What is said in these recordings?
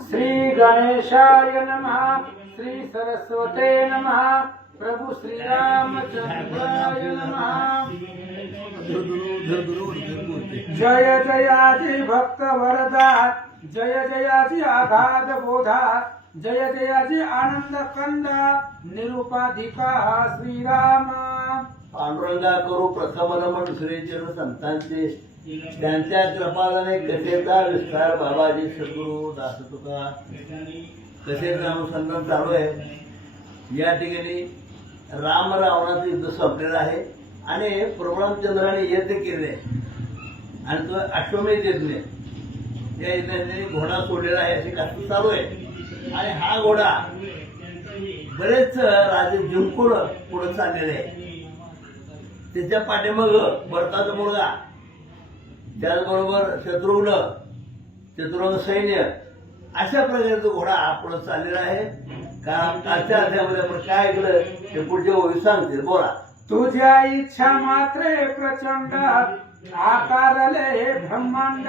श्री गणेशाय नमः। श्री सरस्वते नमः। प्रभु श्री रामचंद्राय नमः। जय जयाजी भक्त वरदा, जय जयाजी आघात बोधा, जय जयाजी आनंद कंद, निरुपाधिका श्रीराम। पांडुरंगा करू प्रथम नमन श्रीचरण संतांचे, त्यांच्या कृपाने कथेचा विस्तार बाबाजी सद्गुरू दासतुका कथेचं अनुसंधान चालू आहे। या ठिकाणी राम रावणाचं युद्ध संपलेलं आहे आणि प्रभुरामचंद्राने यज्ञ केले आणि तो अश्वमेध यज्ञ, या यज्ञाने घोडा सोडलेला आहे अशी कथा चालू आहे। आणि हा घोडा बरेच राजे जिंकून पुढे चाललेले आहे। त्याच्या पाठीमाग भरताचा मुलगा, त्याचबरोबर शत्रुघ्न सैन्य, अशा प्रकारचा घोडा पुढे चाललेला आहे। कारण कालच्या अध्यायामध्ये आपण काय ऐकलं ते पुढच्या ओळी सांगते, बोला। तुझ्या इच्छा मात्रे प्रचंड, आकारले हे ब्रह्मांड,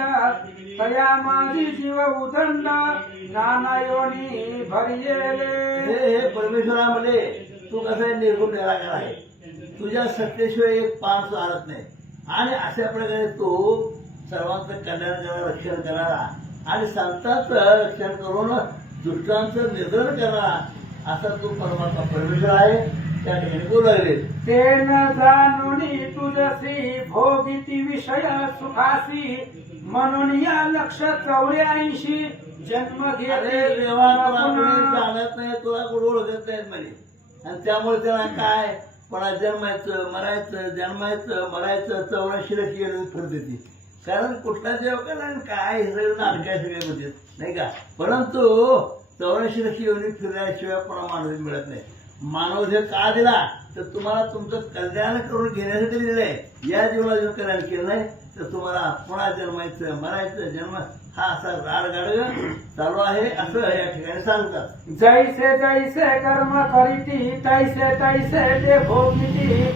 तया माझी जीव उदंड, नाना योनी भरियेले। हे परमेश्वरा म्हणे तू कसं निर्गुण निराकार आहे, तुझ्या सत्तेशिवाय एक पान चालत नाही आणि अशा प्रकारे तू सर्वांचं कल्याण करणारा, रक्षण करणारा आणि संतांचं रक्षण करून दुष्टांचं निधन करणारा असा तू परमात्मा परमेश्वर आहे। त्या ठिकाणी बोलू लागले, ते न जाणुनी तुझसी भोगिती विषय सुखासी, म्हणून या लक्ष 84 जन्म घेते देवा तुला कोणी जाणत नाही, तुला कोणी ओळखत नाहीत म्हणे। आणि त्यामुळे त्याला काय कोणा जन्मायचं मरायचं जन्मायचं मरायचं 84 लक्ष फिरत येते। कारण कुठला देव करा काय हे सगळं नाटकाय सगळे म्हणजे नाही का। परंतु 84 लक्ष येऊन फिरल्याशिवाय कोणा माणूस मिळत नाही। मानव हे का दिला तर तुम्हाला तुमचं कल्याण करून घेण्यासाठी दिलेलं आहे। या जीवनाला जर कल्याण केलं नाही तर तुम्हाला पुन्हा जन्मायचं मरायचं जन्म हा असा राडगाड चालू आहे असं या ठिकाणी सांगतात। जैसे जैसे कर्म करीती, तैसे तैसे ते भोगिती,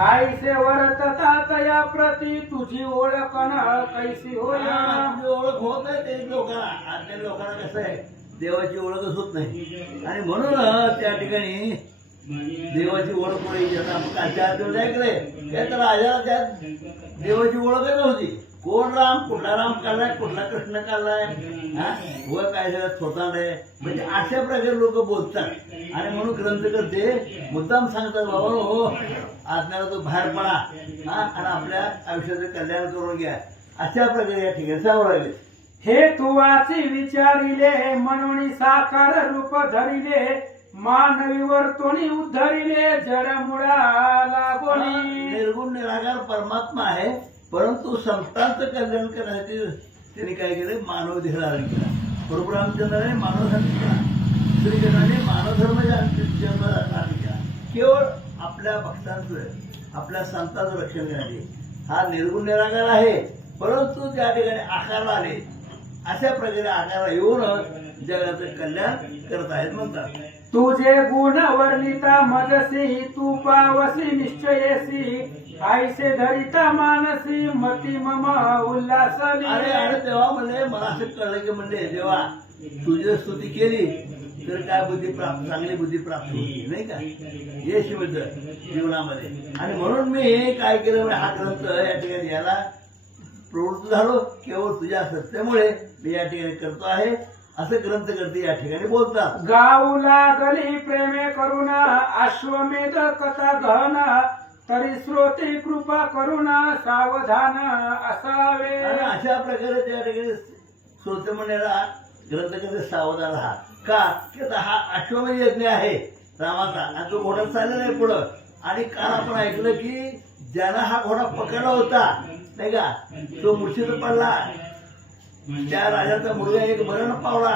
आईसे वर्तता तया प्रती, तुझी ओळख न कैसी होय। तुझी ओळख होत नाही ते लोकांना, आजच्या लोकांना कसं आहे देवाची ओळखच होत नाही। आणि म्हणून त्या ठिकाणी देवाची ओळख होईल ज्यांना कालच्या ऐकलंय त्या राजाला त्या देवाची ओळखच नव्हती। कोण राम, कुठला राम काढलाय, कुठला कृष्ण काढलाय, व काय सगळं स्वतः आहे म्हणजे अशा प्रकारे लोक बोलतात। आणि म्हणून ग्रंथकर्ते मुद्दाम सांगतात बाबा हो आज्ञाला तो बाहेर पडा आणि आपल्या आयुष्याचं कल्याण करून घ्या, अशा प्रकारे या ठिकाणी सांगू लागले। हे तू वाची विचारिले, म्हणून साकार रूप धरिले, मानवी वर्तुनी उद्धरिले, जडमुळा लागोनी। निर्गुण निराकार परमात्मा आहे, परंतु संतांचं कल्याण करण्यासाठी त्यांनी काय केलं, मानव देह धारण केला। परशुरामचंद्राने मानव धर्म केला, श्रीकृष्णाने मानव धर्म जन्म धारण केला, केवळ आपल्या भक्तांचं आपल्या संतांचं रक्षण करण्यासाठी। हा निर्गुण निराकार आहे, परंतु त्या ठिकाणी आकाराला आले, अशा प्रकारे आकाराला येऊन जगाचं कल्याण करत आहेत म्हणतात। तुझे गुण वर्णिता मजसी, तू पावसी निश्चयसी, आईसे धरिता मानसी, मती मम उल्हासली। अरे तेव्हा म्हणले मला असं कळलं की म्हणले देवा तुझी स्तुती केली तर काय बुद्धी प्राप्त, चांगली बुद्धी प्राप्त होती नाही का, यश मिळतं जीवनामध्ये। आणि म्हणून मी काय केलं, हा ग्रंथ या ठिकाणी याला प्रवृत्त झालो, केवळ तुझ्या सत्यामुळे मी या ठिकाणी करतो आहे असं ग्रंथकर्ते या ठिकाणी बोलतात। गाऊ लागली प्रेमे करुणा, अश्वमेध कथा घन, तरी श्रोते कृपा करुणा, सावधान असावे। आणि अशा प्रकारे त्या ठिकाणी श्रोते म्हणण्याला ग्रंथकर्ते सावधान राहा का की आता हा अश्वमेध यज्ञ आहे रामाचा आणि तो घोडा चाललेला आहे पुढं। आणि काल आपण ऐकलं की ज्याला हा घोडा पकडला होता नाही का तो मूर्छित पडला, त्या राजाचा मुलगा एक मरण पावला,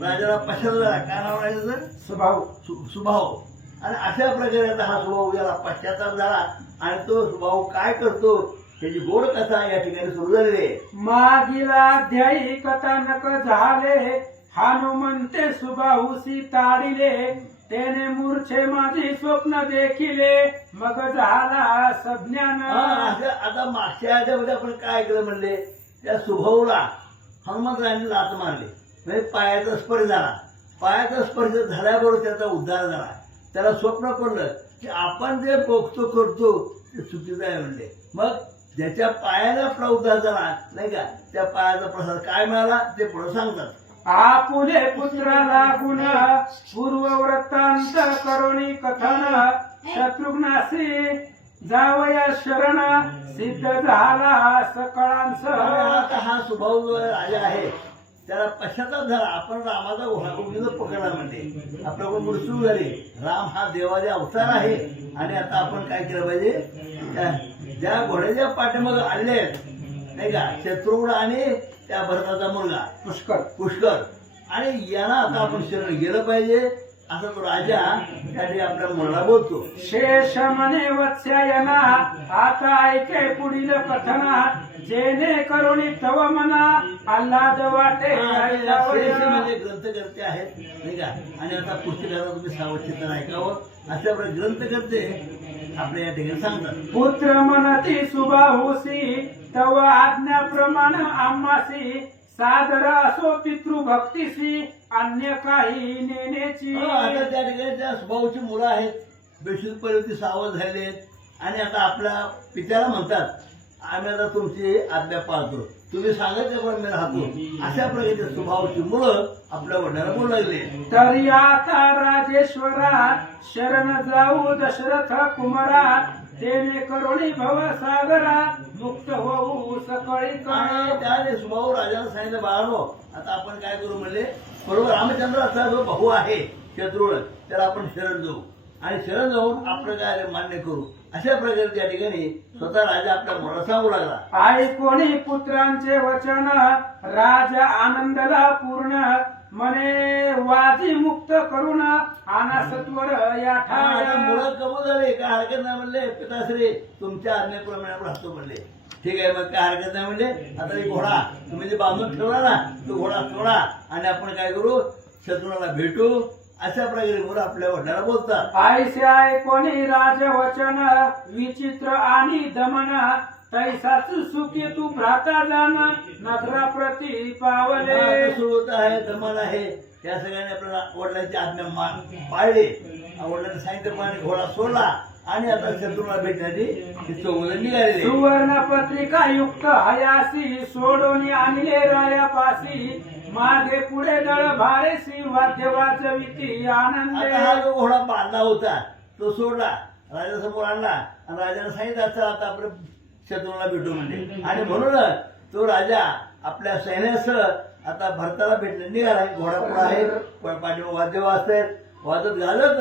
राजाला पश्चात झाला, काय नाव राजाचं, सुभाव। आणि अशा प्रकारे आता हा सुभाव याला पश्चाताप झाला आणि तो सुभाव काय करतो त्याची गोड कथा या ठिकाणी सुरू झालेली आहे। मागील अध्यायी कथानक झाले, हनुमंते सुबाहुसी ताडिले, तेने मूर्छे माझी स्वप्न देखिले, मग झाला सज्ञान। आता मागच्या अध्यायामध्ये आपण काय ऐकलं म्हणले, त्या सुभाऊला हनुमंतरायांनी लात मारली म्हणजे पायाचा स्पर्श झाला. पायाचा स्पर्श झाल्याबरोबर त्याचा उद्धार झाला. त्याला स्वप्न पडलं की आपण जे भोगतो करतो ते चुकीचं आहे म्हणले. मग ज्याच्या पायाला आपला उद्धार झाला नाही का, त्या पायाचा प्रसाद काय मिळाला ते पुढे सांगतात. आपुले पुत्र लागून पूर्ववृत्तांत करुणी कथन शत्रुघ्नासी जावया शरण सिद्ध झाला सकळांस. आता हा स्वभाव जो राजा आहे त्याला पश्चाताप झाला. आपण रामाचा उमेद पकडला म्हणते, आपल्याकडून मृत्यू झाली. राम हा देवाचा अवतार आहे आणि आता आपण काय केलं पाहिजे, ज्या घोड्याच्या पाठीमागे आले नाही का शत्रुघ्न आणि त्या भरताचा मुलगा पुष्कर आणि यांना आता आपण शरण गेलं पाहिजे असं तो राजा त्याने आपल्या मुलाला बोलतो. शेष म्हणे वत्स्यायना आता ऐके पुढील कथना जेणे करुणी तव मना आल्हाद वाटे. म्हणजे ग्रंथकर्ते आहेत नाही का, आणि आता पुस्तकाला तुम्ही सावधचित्तानं ऐकावं अशा प्रकारे ग्रंथकर्ते आपल्या या ठिकाणी सांगतात. पुत्र म्हणती सुबाहुसी तव आज्ञाप्रमाण आम्हासी सादर असो पितृभक्तीसी अन्य काही नेण्याची. आता त्या ठिकाणी त्या स्वभावाची मुलं आहेत, बेशुद्धपणे सावध झालेले आहेत आणि आता आपल्या पित्याला म्हणतात आम्ही आता तुमची आज्ञा पाळतो, तुम्ही सांगत पण मी राहतो. अशा प्रकारच्या स्वभावाची मुलं आपल्या वडिलांना बोलू लागले. तरी आता राजेश्वरा शरण जाऊ दशरथ कुमारा तेने करुणी भव सागरा मुक्त होऊ सकळी. आणि त्या स्वभाव राजाला सांगितलं बाळानो आता आपण काय करू म्हणले, बरोबर रामचंद्राचा जो भाऊ आहे शत्रुघ्न त्याला आपण शरण जाऊ आणि शरण जाऊन आपलं काय मान्य करू. अशा प्रकारे त्या ठिकाणी स्वतः राजा आपल्या मुलाला सांगू लागला. ऐकोणी पुत्रांचे वचन राजा आनंदला पूर्ण म्हणे वाजी मुक्त करून आना सत्वर याठा. मुलं कबूल झाले, काय हरकत नाही म्हणले, पिताश्री तुमच्या आज्ञेप्रमाणे आपण राहतो म्हणले. ठीक आहे, मग काय हरकत नाही म्हणले. आता एक घोडा तुम्ही जे बांधून ठेवला ना तो घोडा सोडा आणि आपण काय करू शत्रूला भेटू. अशा प्रकारे मुलं आपल्या वडिलांना बोलतात. ऐसे ऐकोणी राजवचन विचित्र आणि दमन तैसाच सुखी तू भ्राता जाण नगराप्रती पावले. सुरत आहे दमन आहे या सगळ्यांनी आपल्याला वडिलांची आज्ञा पाळली. वडिलांनी सांगितलं पण घोडा सोडला आणि आता शत्रूला भेटण्याची चौघजण निघालेली. सुवर्ण पत्रिका युक्त हयासी सोडून आणले रायापासी मागे पुढे दळ भारेसी वाद्य वाजविती आनंद. आता हा जो घोडा बांधला होता तो सोडला, राजासमोर आणला आणि राजाने सांगितलं असं आता आपण शत्रूला भेटू म्हणजे. आणि म्हणून तो राजा आपल्या सैन्यासह आता भरताला भेटले निघाला. घोडा पुढा आहे, पाठीवर वाद्य वाजतायत, वाजत घालत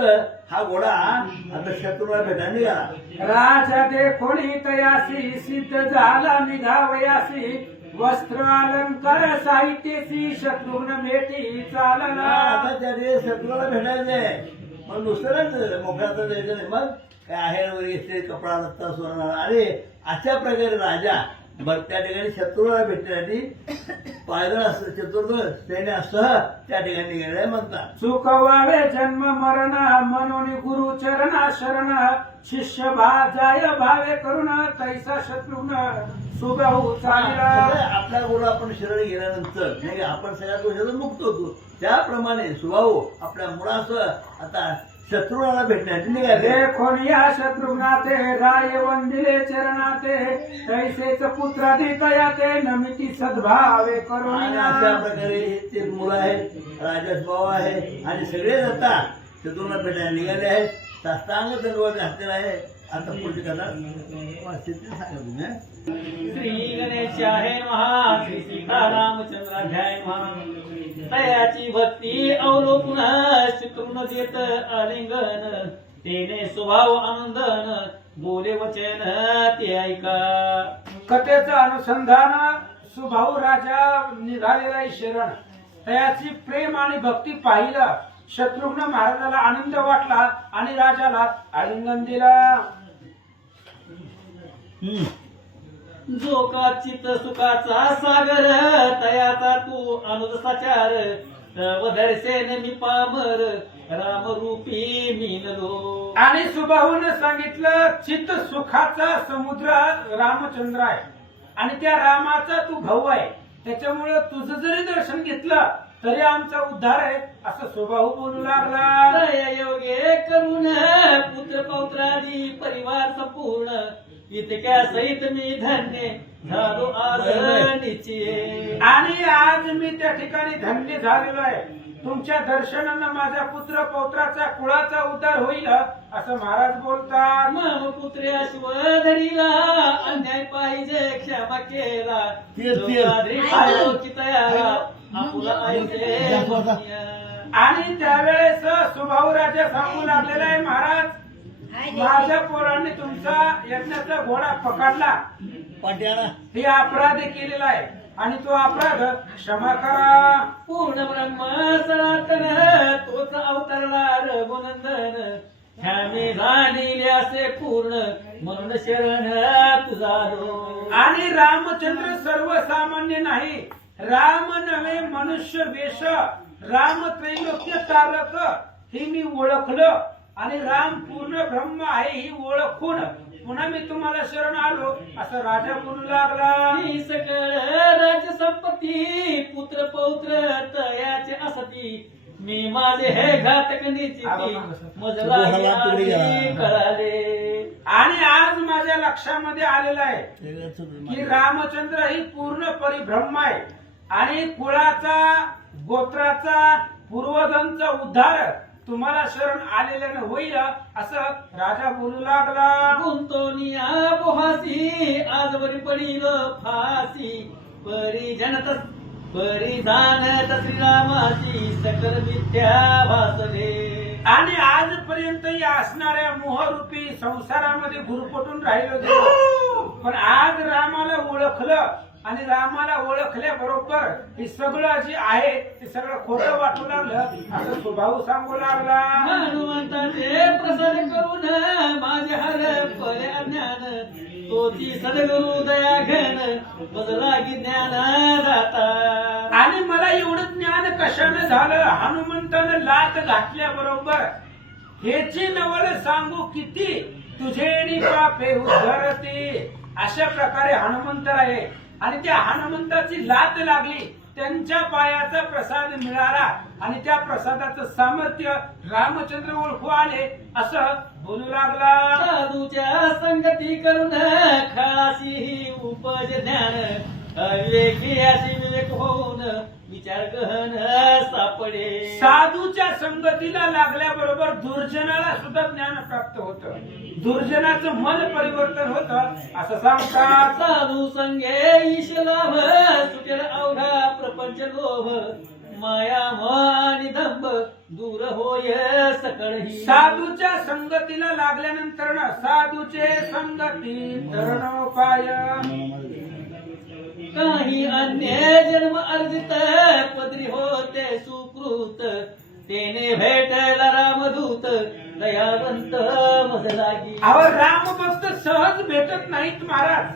हा घोडा आता शत्रूला भेटायला निघाला. राजा देखोणी तयासी सिद्ध झाला निघावयासी वस्त्र अलंकार साहित्यसी शत्रुघ्न भेटी चालला. आता त्या शत्रूला भेटायचंय मग दुसरंच मोकळ्याचं जायचं नाही. मग काय आहे वगैरे कपडा लत्ता सोडणार. अरे अशा प्रकारे राजा बर त्या ठिकाणी शत्रूला भेटण्यासाठी पायदळ असं चतुर्थ सैन्यासह त्या ठिकाणी निघाले म्हणतात. चुकवावे जन्म मरण म्हणून गुरु चरण शरण शिष्य जाय भावे करुण तैसा शत्रुघ्न सुबाहू चालला. आपल्या गुरु आपण शरण गेल्यानंतर नाही आपण सगळ्या दोषातून मुक्त होतो. त्याप्रमाणे सुभाऊ आपल्या मुलासह आता शत्रुघ्नाला भेटण्यासाठी निघाले. देखोनिया शत्रुघ्नाते राय वंदिले चरणाते तैसेच पुत्रादी तयाते नमिती सद्भावे करुण. अशा प्रकारे ते मुलं आहेत, राजा स्वभाव आहे आणि सगळे आता शत्रुघ्नाला भेटायला निघाले आहेत. साष्टांग दंडवत घातलेला आहे. आता पुढची कथा सांगा तुम्ही. श्री गणेशाय नमः. श्री सीतारामचंद्राध्याय नमः. तयाची भक्ती अवलोकन शत्रुघ्न देत आलिंगन तेने स्वभाव आनंदन बोले वचन ते ऐका. कथेचं अनुसंधान सुभाऊ राजा निघालेला शरण त्याची प्रेम आणि भक्ती पाहिलं. शत्रुघ्न महाराजाला आनंद वाटला आणि राजाला आलिंगन दिला. जो का चित सुखाचा सागर तयाचा तू अनुज साचार वधरसेन मी पामर रामरूपी मीनलो. आणि सुबाहून सांगितलं चित्त सुखाचा समुद्र रामचंद्र आहे आणि त्या रामाचा तू भाऊ आहे. त्याच्यामुळे तुझं जरी दर्शन घेतलं तरी आमचा उद्धार आहे असं सुबाहू बोलू लागला. दया योगे करून पुत्र पौत्रादी परिवार संपूर्ण इतक्या सहित मी धन्य झालो आज निश्चय. आणि आज मी त्या ठिकाणी धन्य झालेलो आहे. तुमच्या दर्शनानं माझ्या पुत्र पौत्राचा कुळाचा उद्धार होईल असं महाराज बोलतात. मम पुत्र्या शिवधरीला अन्याय पाहिजे क्षमा केला आपुला आणि त्यावेळेस सुभाऊ राजा सांगू लागलेला आहे, महाराज माझ्या पोरांनी तुमचा यज्ञाचा घोडा पकडला, पाट्याला हे अपराध केलेला आहे आणि तो अपराध क्षमा करा. पूर्ण ब्रह्म सनातन तोच अवतरला रघुनंदन ह्या मी जाणीले असे पूर्ण म्हणून शरण तुझा रो. आणि रामचंद्र सर्वसामान्य नाही, राम नव्हे मनुष्य वेश, राम त्रैलोक्य तारक हे मी ओळखलं आणि राम पूर्ण ब्रह्म आहे ही ओळखून पुन्हा मी तुम्हाला शरण आलो असं राजा बोलू लागला. ही सकळ राज्य संपत्ती पुत्र पौत्र तयाचे असती मी माझे हे घातक निश्चिती मजला कळाले. आणि आज माझ्या लक्षामध्ये आलेलं आहे की रामचंद्र ही पूर्ण परिभ्रम आहे आणि कुळाचा गोत्राचा पूर्वजांचा उद्धार तुम्हाला शरण आलेल्यानं होईल असं राजा बोलू लागला. गुंतोनिया बोहासी आजवरी पडील फासी परिजनत परिधानत श्रीरामाची सकल विद्या वासले. आणि आजपर्यंत या असणाऱ्या मोहरूपी संसारामध्ये गुरफटून राहिलो गेलो, पण आज रामाला ओळखलं आणि रामाला ओळखल्याबरोबर हे सगळं जे आहे ते सगळं खोटं वाटू लागलं असं सुभाऊ सांगू लागला. हनुमंताचे प्रसाद करून माझे हर परे अज्ञान तोची सद्गुरु दया घन बदला ज्ञान दाता. आणि मला एवढं ज्ञान कशानं झालं, हनुमंतानं लात घातल्याबरोबर ह्याची नवल सांगू किती तुझे पापे उद्धरते. अशा प्रकारे हनुमंत आहे आणि त्या हनुमंताची लात लागली, त्यांच्या पायाचा प्रसाद मिळाला आणि त्या प्रसादाचं सामर्थ्य रामचंद्र ओळखू आले असं बोलू लागला. साधूच्या संगती करून खासी ही उपज ज्ञान अविवेकी अशी विवेक होऊन विचार गहन सापडे. साधूच्या संगतीला लागल्याबरोबर दुर्जनाला सुद्धा ज्ञान प्राप्त होतं, दुर्जनाचं मन परिवर्तन होतं असं सांगतात. साधू संगे ईश लाभ सुटेल अवघा प्रपंच लोभ माया मोह आणि दंभ दूर होय सकळही. साधूच्या संगतीला लागल्यानंतर ना साधूचे संगती तरणोपाय काही अन्य जन्म अर्जित पदरी होते सुकृत तेने भेटला रामदूत दयावंत मज लागी. अहो राम भक्त सहज भेटत नाहीत महाराज.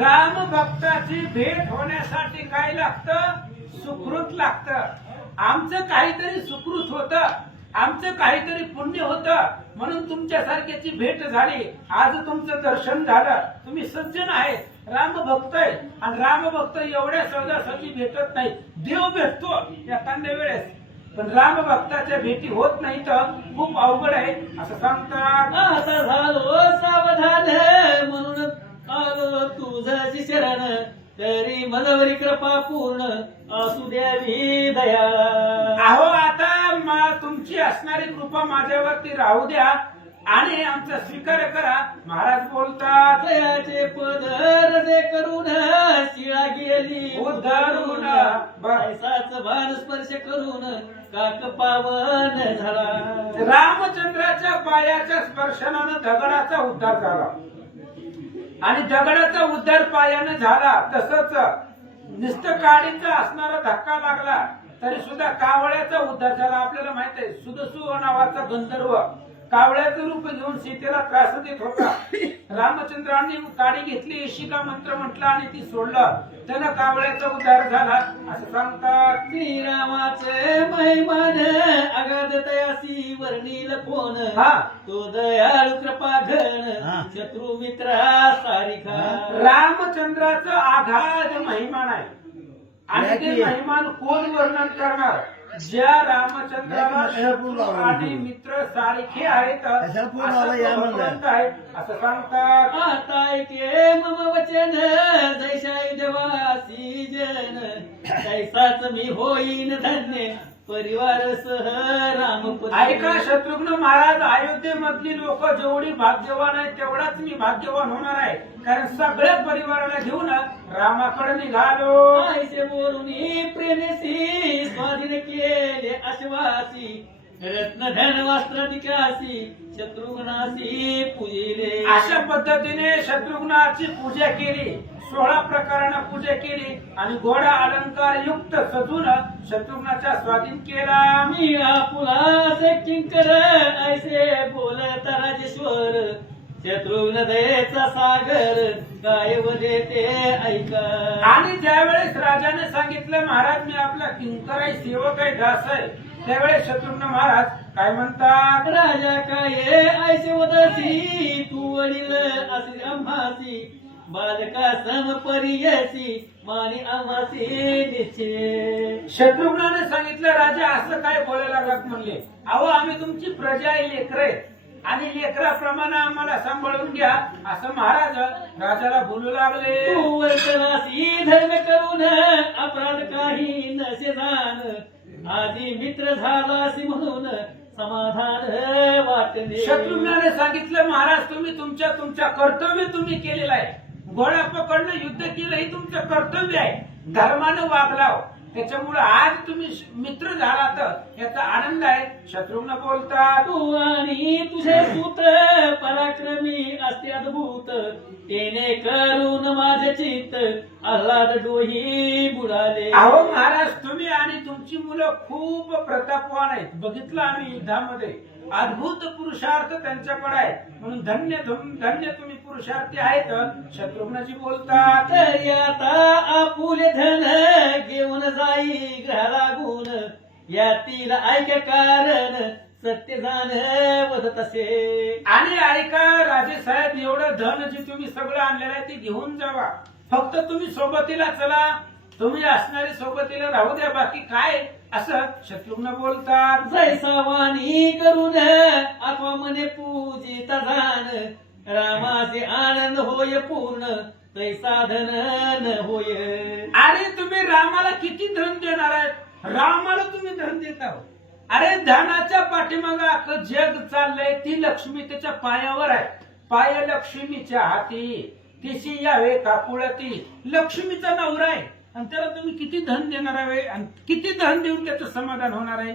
राम भक्ताची भेट होण्यासाठी काय लागतं, सुकृत लागतं. आमचं काहीतरी सुकृत होतं, आमचं काहीतरी पुण्य होतं म्हणून तुमच्यासारख्याची भेट झाली, आज तुमचं दर्शन झालं. तुम्ही सज्जन आहे, राम भक्त आहे आणि राम भक्त एवढ्या सहजासहजी भेटत नाही. देव भेटतो एखाद्या वेळेस, पण राम भक्ताच्या भेटी होत नाही तर खूप अवघड आहे असं सांगतात. आता झालो सावधान म्हणून आलो तुझी शरण तरी मजवरी कृपा पूर्ण असू द्यावी दया. अहो आता तुमची असणारी कृपा माझ्यावरती राहू द्या आणि आमचा स्वीकार करा. महाराज बोलतात, दयाचे पद रजे करून शिळा गेली उद्धारून पैसाच भान स्पर्श करून काक पावन झाला. रामचंद्राच्या पायाच्या स्पर्शनानं दगडाचा उद्धार झाला आणि दगडाचा उद्धार पायाने झाला. तसंच नुसतं काडीचा असणारा धक्का लागला तरी सुद्धा कावळ्याचा उद्धार झाला. आपल्याला माहित आहे, सुदसू नावाचा गंधर्व कावळ्याचं रूप घेऊन सीतेला त्रास देत होता. रामचंद्रांनी काडी घेतली, इशिका मंत्र म्हटला आणि ती सोडलं, त्यानं कावळ्याचा उद्धार झाला असं सांगतात. श्रीरामाचे महिमान अगाध तयासी वर्णील कोण तो दयाळू कृपा घन शत्रू मित्रा सारिका. रामचंद्राचं आघात महिमान आहे आणि ते महिमान कोण वर्णन करणार? ज्या रामचंद्राला शत्रू आणि मित्र सारखे आहेत कशाला फोन आला या म्हणलं? भगवंत आहे असं सांगतात. आता ऐके मम वचन जैशाई देवासी जन तैसाच मी होईन धन्य परिवार सह रामपती. ऐका शत्रुघ्न महाराज, अयोध्येमधली लोक जेवढी भाग्यवान आहेत तेवढाच मी भाग्यवान होणार आहे, कारण सगळ्या परिवाराला घेऊन रामाकडे निघालो. ऐसे बोलून प्रेमेसी स्वाधीन केले आश्वासी रत्न धन वस्त्राधिकासी शत्रुघ्नासी पूजिले. अशा पद्धतीने शत्रुघ्नाची पूजा केली, 16 प्रकारानं पूजा केली आणि घोडा अलंकार युक्त सजून शत्रुघ्नाचा स्वाधीन केला. मी आपुला किंकर ऐसे बोलत राजेश्वर शत्रुघ्न दयेचा सागर काय देते ऐका. आणि ज्यावेळेस राजाने सांगितलं महाराज मी आपला किंकर आहे, सेवक आहे, दास आहे, त्यावेळेस शत्रुघ्न महाराज काय म्हणतात? राजा काय ऐसे वदसी तू वडील असे आम्हासी बालका सम परियसी मानी आम्हासी निश्चय. शत्रुघ्नाने सांगितलं राजा असं काय बोलायला लागलात म्हणले. अहो आम्ही तुमची प्रजा आहे, लेकर आहे आणि लेकराप्रमाणे आम्हाला सांभाळून घ्या असं महाराज राजाला बोलू लागले. तू वर्तनासी धर्म करून अपराध काही नसे जाण आधी मित्र झालासी म्हणून समाधान वाटणे. शत्रुघ्नाने सांगितलं महाराज तुम्ही तुमच्या कर्तव्य तुम्ही केलेलं आहे, घोडा पकडणं युद्ध केलं हे तुमचं कर्तव्य आहे, धर्मानं वागलाव, त्याच्यामुळे आज तुम्ही मित्र झाला तर याचा आनंद आहे. शत्रुघ्न बोलतात तू आणि तुझे सूत्र पराक्रमी असते अद्भुत तेने करून माझे चित्त आल्हाद डोही बुडाले. अहो महाराज तुम्ही आणि तुमची मुलं खूप प्रतापवान आहेत, बघितलं आम्ही युद्धामध्ये, अद्भुत पुरुषार्थ त्यांच्याकडे आहे, म्हणून धन्य तुम्ही पुरुषार्थी आहेत. शत्रुघ्नाची बोलतात तरी आता आपुले धन घेऊन जाई ग्रहाला गुण यातील ऐक कारण सत्य जाण वदत असे. आणि ऐका राजे साहेब, एवढं धन जे तुम्ही सगळं आणलेलं आहे ते घेऊन जावा, फक्त तुम्ही सोबतीला चला, तुम्ही असणारी सोबतीला राहू द्या, बाकी काय असं शत्रुघ्न बोलतात. जैसा वाणी करून अथवा मने पूजित जाण रामाचे आनंद होय पूर्ण तैसा धन न होय. अरे तुम्ही रामाला किती धन देणार आहेत? रामाला तुम्ही धन देता हो. अरे धनाच्या पाठीमागे अख्खं जग चाललंय, ती लक्ष्मी त्याच्या पायावर आहे, पाय लक्ष्मीच्या हाती तिशी यावे काकुळती, लक्ष्मीचा नवरा आहे आणि त्याला तुम्ही किती धन देणार आहे आणि किती धन देऊन त्याचं समाधान होणार आहे?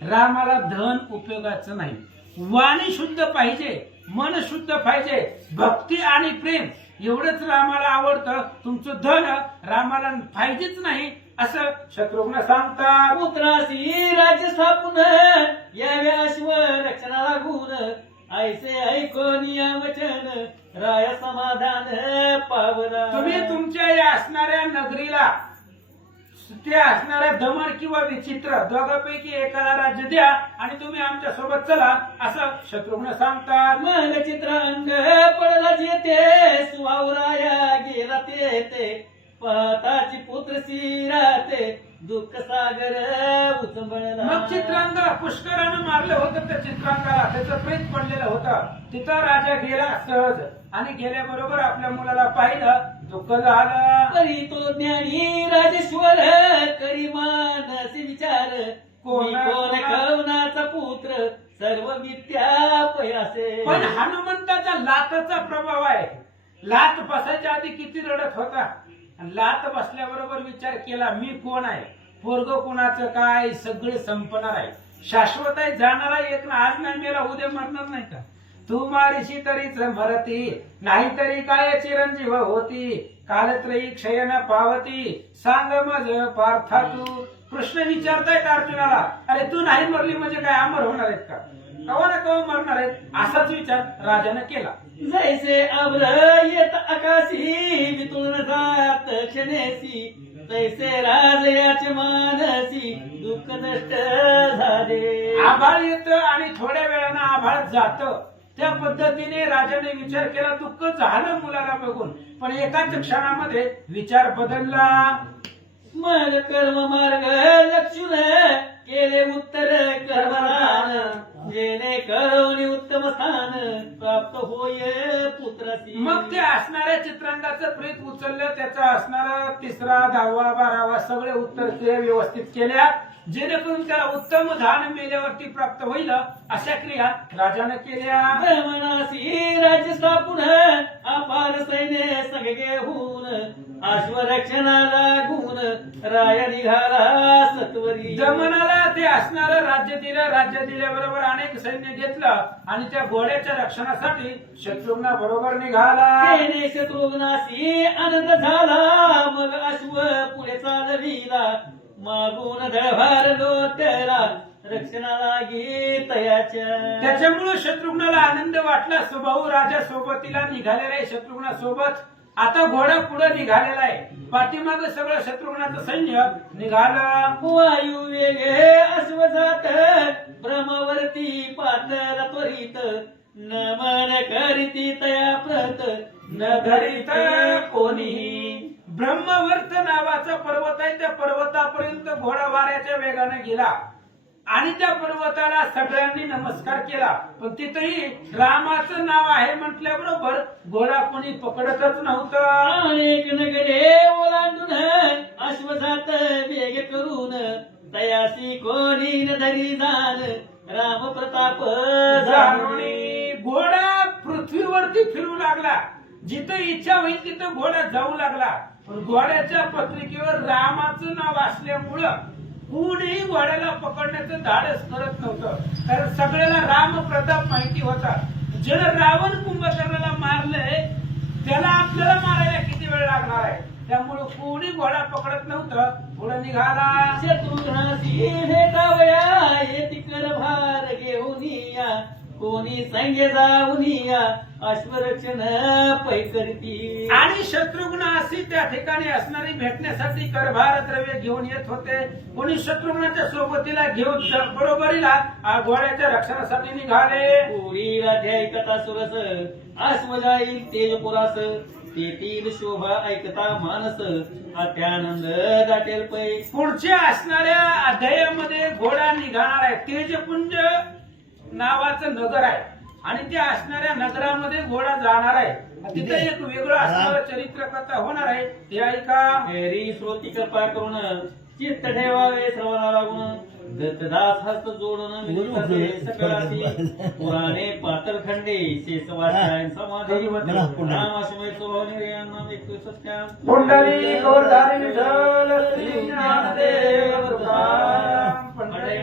रामाला धन उपयोगाचं नाही, वाणी शुद्ध पाहिजे, मन शुद्ध पाहिजे, भक्ती आणि प्रेम एवढंच रामाला आवडतं. तुमचं धन रामाला पाहिजेच नाही असं शत्रुघ्न सांगतात. पुत्रासी राज्य स्थापून यावे अश्व रक्षणा लागून ऐसे ऐकून या वचन राय समाधान पावला. तुम्ही तुमच्या या असणाऱ्या नगरीला ते असणाऱ्या दमन किंवा विचित्र दोघांपैकी एकाला राज्य द्या आणि तुम्ही आमच्या सोबत चला असं शत्रुघ्न सांगतात. मग चित्रांग पडला जेते सुवावराया गेला ते पाताची पुत्र राहते दुःख सागर उचंबळला. मग चित्रांग पुष्करानं मारलं होतं त्या चित्रांगाला, त्याचं प्रेत पडलेलं होतं, तिथं राजा गेला सहज आणि गेल्याबरोबर आपल्या मुलाला पाहिलं, दुःख झालं. तरी तो ज्ञानी राजेश्वर करी मानसी विचार कोण कवनाचा पुत्र सर्व मिथ्या पयासे. पण हनुमंताचा लाताचा प्रभाव आहे. लात बसायच्या आधी किती रडत होता, लात बसल्याबरोबर विचार केला मी कोण आहे, पोरग कोणाचं काय, सगळे संपणार आहे, शाश्वत आहे, जाणारा एक ना, आज नाही मेला उद्या मरणार नाही का, तू मारीशी तरीच मरती नाहीतरी काय चिरंजीव होती, कालत्रयी क्षयन पावती सांग मज पार्था तू. कृष्ण विचारतायत अर्जुनाला, अरे तू नाही मरली म्हणजे काय अमर होणार आहेत का, कवा ना कवा मरणार आहेत, असाच विचार राजाने केला. जैसे अब्र येत आकाशी वितुळून जात क्षणेसी तैसे राजयाचे मानसी दुःख नष्ट झाले. आभाळ येतं आणि थोड्या वेळानं आभाळ जातं, त्या पद्धतीने राजाने विचार केला, दुःख झालं मुलाला बघून, पण एकाच क्षणामध्ये विचार बदलला. मग कर्म मार्ग लक्षुन केले उत्तर कर्मदान जेणे करून उत्तम स्थान प्राप्त होय पुत्रासी. मग ते असणाऱ्या चित्रांगाचं प्रीत उचललं, त्याचा असणारा 3रा 10वा 12वा सगळे उत्तर क्रिया व्यवस्थित केल्या, जेणेकरून त्याला उत्तम धान मेल्यावरती प्राप्त होईल अशा क्रिया राजाने केल्या. ब्रह्मणासी राज्य स्थापून अपार सैन्य संग घेऊन अश्वरक्षणाला गुण राया निघाला सत्वरी. जमनाला ते असणारं राज्य दिलं, राज्य दिल्याबरोबर अनेक सैन्य घेतलं आणि त्या घोड्याच्या रक्षणासाठी शत्रुघ्ना बरोबर निघाला. तेने शत्रुघ्नासी आनंद झाला मग अश्व पुढे चालविला मागून धडभार लोटला रक्षणाला गीतयाच्या. त्याच्यामुळे शत्रुघ्नाला आनंद वाटला. सुभाऊ राजा सोबतीला निघालेला आहे शत्रुघ्ना सोबत. आता घोडा पुढे निघालेला आहे, पाठीमाग सगळं शत्रुघ्नाचं सैन्य निघालं. वायू वेगे अश्वजात ब्रह्मावरती पातळ त्वरित नमन करीती तया प्रत न धरित कोणी. ब्रह्मवर्त नावाचा पर्वत आहे, त्या पर्वतापर्यंत घोडा वाऱ्याच्या वेगाने गेला आणि त्या पर्वताला सगळ्यांनी नमस्कार केला. पण तिथेही रामाचं नाव आहे म्हटल्याबरोबर घोडा कोणी पकडतच नव्हतं. अनेक नगरे ओलांडून अश्वजात वेग करून तयासी कोणी न धरी जाण राम प्रताप जाणोनी घोडा पृथ्वीवरती फिरू लागला. जिथं इच्छा होईल तिथं घोडा जाऊ लागला. पण घोड्याच्या पत्रिकेवर रामाचं नाव असल्यामुळं कोणीही घोड्याला पकडण्याचं धाडस करत नव्हतं, कारण सगळ्याला राम प्रताप माहिती होता. ज्यानं रावण कुंभकर्णाला मारलंय त्याला आपल्याला मारायला किती वेळ लागणार आहे, त्यामुळे कोणी घोडा पकडत नव्हतं. पुढे निघाला. शत्रुघ्नासी भेटावया येती करभार घेऊन या कोणी संगे जाऊन या अश्वरक्षण पै करती. आणि शत्रुघ्न अशी त्या ठिकाणी असणारी भेटण्यासाठी करभार द्रव्य घेऊन येत होते. कोणी शत्रुघ्नाच्या सोबतीला घेऊन बरोबरीला घोड्याच्या रक्षणासाठी निघाले. पुढील ऐकता सुरस अश्व जाईल तेजपुरास तेथील शोभा ऐकता मानस अत्यानंद दाटेल पै. पुढच्या असणाऱ्या अध्यायामध्ये घोडा निघाणार आहे. तेजपुंज नावाचं नगर आहे आणि त्या असणाऱ्या नगरामध्ये घोडा जाणार आहे. तिथे एक वेगळं असणारं चरित्र कथा होणार आहे, ते ऐका. हेरी श्रोती कृपा करून चित्त ठेवावे श्रवणा लागून दत्तदास हस्त जोडून मिळते सकळासी पुराणे पातळखंडे शेषवाध्याय समाधी रामाश्रमे सोहनिर्याम व्यक्ती सत्याम पुंडलिक गौरधारी विठ्ठल श्री ज्ञानदेव तुकाराम पंढरी